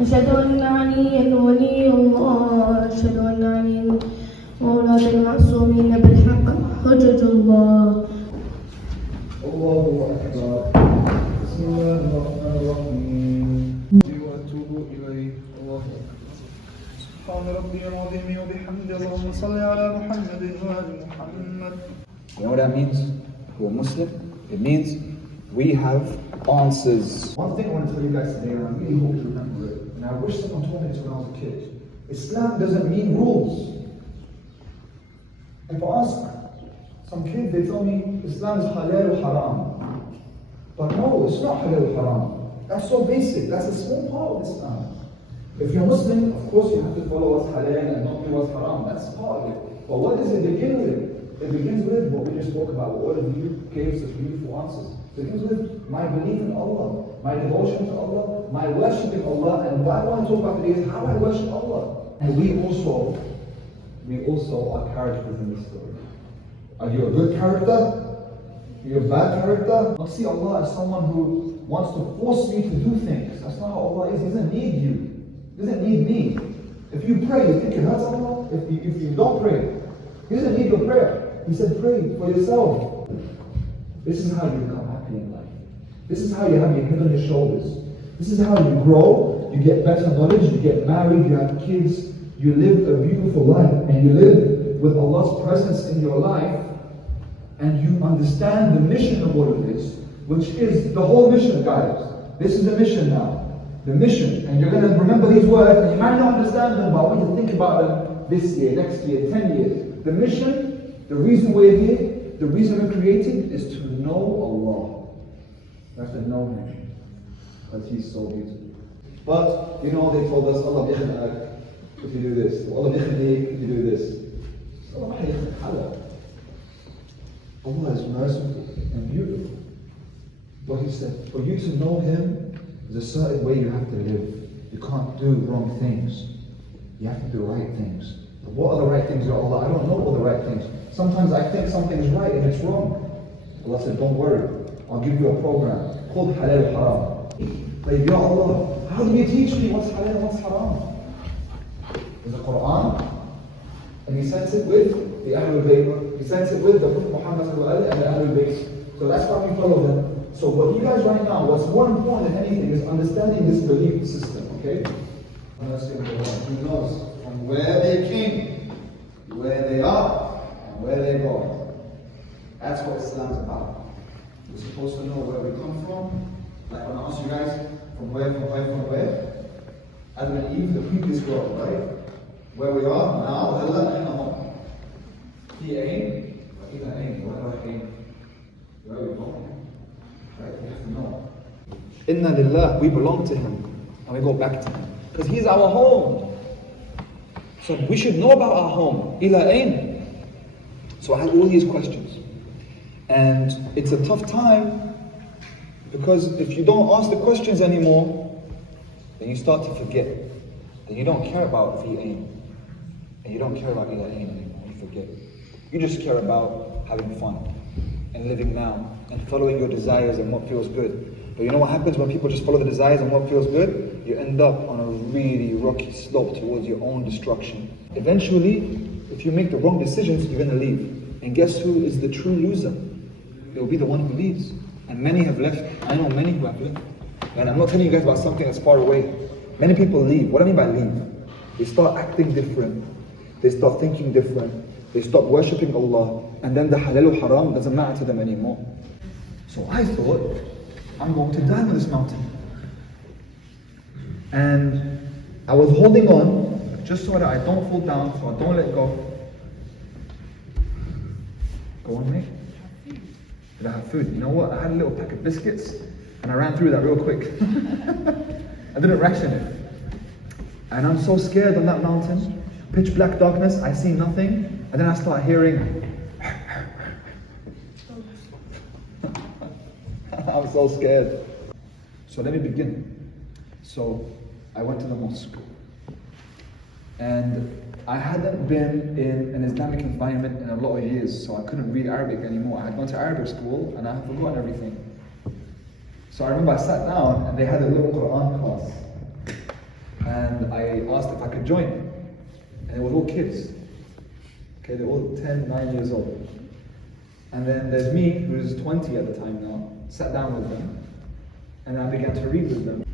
أشهد أن عليا ولي الله أشهد أن عليا مولى المعصومين بالحق حجج الله. الله أكبر. بسم الله الرحمن الرحيم. وأتوب إليه. الله أكبر. سبحان ربي العظيم وبحمده. اللهم صل على محمد وآل محمد. You know what that means? We're Muslim. It means we have answers. One thing I want to tell you guys today, and I really hope you remember it, and I wish someone told me this when I was a kid. Islam doesn't mean rules. If I ask some kids, they tell me Islam is halal or haram. But no, it's not halal or haram. That's so basic. That's a small part of Islam. If you're Muslim, of course you have to follow what's halal and not do what's haram. That's part of it. But what does it begin with? It begins with what we just spoke about, what all of you gave such beautiful answers. It begins with my belief in Allah, my devotion to Allah, my worship in Allah, and what I want to talk about today is how I worship Allah. And we also are characters in this story. Are you a good character? Are you a bad character? Don't see Allah as someone who wants to force you to do things. That's not how Allah is. He doesn't need you. He doesn't need me. If you pray, you think it hurts Allah? If you don't pray, He doesn't need your prayer. He said pray for yourself. This is how you become happy in life. This is how you have your head on your shoulders. This is how you grow, you get better knowledge, you get married, you have kids, you live a beautiful life, and you live with Allah's presence in your life, and you understand the mission of all of this, which is the whole mission, guys. This is the mission now. The mission. And you're going to remember these words, and you might not understand them, but I want you to think about them this year, next year, 10 years. The mission, the reason we're here, the reason we're created is to know Allah. You have to know Him, because He's so beautiful. But, you know, they told us, Allah bikhnak if you do this, Allah bikhnak if you do this. Allah bikhnak. Allah is merciful and beautiful. But He said, for you to know Him, there's a certain way you have to live. You can't do wrong things. You have to do right things. But what are the right things, Ya Allah? I don't know all the right things. Sometimes I think something is right and it's wrong. Allah said, don't worry. I'll give you a program called Halal Haram. Like, Ya Allah, how do you teach me what's halal and what's haram? There's the Quran, and He sends it with the Ahlul Bayt. He sends it with the Prophet Muhammad and the Ahlul Bayt. So that's why we follow them. So what you guys right now, what's more important than anything is understanding this belief system, okay? Who knows from where they came, where they are, and where they're going. That's what Islam's about. We're supposed to know where we come from. Like when I asked you guys, from where? Adam and Eve, the previous world, right? Where we are now, where we going? Right? We have to know. Inna lillah, we belong to Him, and we go back to Him. Because He's our home. So we should know about our home. Ila ain. So I had all these questions. And it's a tough time, because if you don't ask the questions anymore, then you start to forget. Then you don't care about fi ain. And you don't care about ila ain anymore. You forget. You just care about having fun and living now and following your desires and what feels good. But you know what happens when people just follow the desires and what feels good? You end up on a really rocky slope towards your own destruction. Eventually, if you make the wrong decisions, you're going to leave. And guess who is the true loser? It will be the one who leaves. And many have left. I know many who have left. And I'm not telling you guys about something that's far away. Many people leave. What do I mean by leave? They start acting different. They start thinking different. They stop worshipping Allah. And then the halal or haram doesn't matter to them anymore. So I thought, I'm going to die on this mountain. And I was holding on, just so that I don't fall down, so I don't let go. Go on, mate. Did I have food? You know what? I had a little pack of biscuits, and I ran through that real quick. I didn't ration it. And I'm so scared on that mountain. Pitch black darkness, I see nothing. And then I start hearing. I'm so scared. So let me begin. So I went to the mosque. And I hadn't been in an Islamic environment in a lot of years, so I couldn't read Arabic anymore. I had gone to Arabic school and I had forgotten everything. So I remember I sat down and they had a little Quran class. And I asked if I could join. And it was all kids. Okay, they're all 10, 9 years old. And then there's me, who's 20 at the time now, sat down with them. And I began to read with them.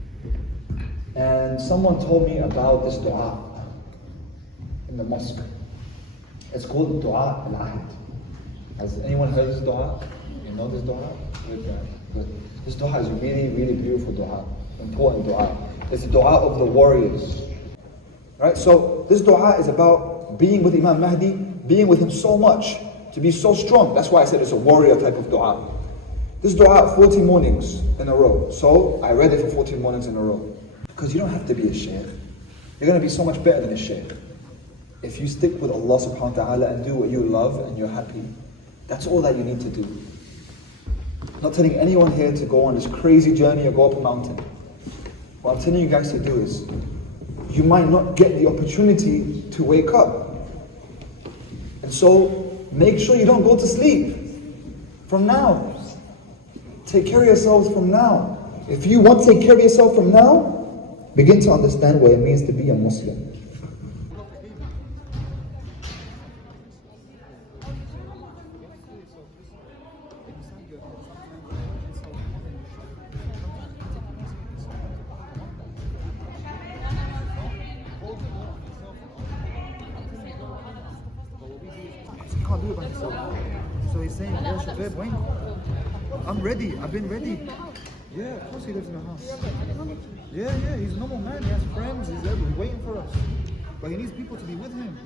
And someone told me about this dua in the mosque. It's called Dua al-Ahd. Has anyone heard this dua? You know this dua? Good. This dua is a really, really beautiful dua. Important dua. It's the dua of the warriors. Right? So this dua is about being with Imam Mahdi, being with him so much, to be so strong. That's why I said it's a warrior type of dua. This dua 40 mornings in a row. So I read it for 14 mornings in a row. Because you don't have to be a shaykh. You're going to be so much better than a shaykh. If you stick with Allah subhanahu wa ta'ala and do what you love and you're happy, that's all that you need to do. I'm not telling anyone here to go on this crazy journey or go up a mountain. What I'm telling you guys to do is, you might not get the opportunity to wake up. And so, make sure you don't go to sleep from now. Take care of yourselves from now. If you want to take care of yourself from now, begin to understand what it means to be a Muslim. He can't do it by himself. So he's saying, yeah, Shabab, when? I'm ready. I've been ready. Yeah, of course he lives in a house. Yeah, he's a normal man. He has friends. He's waiting for us. But he needs people to be with him.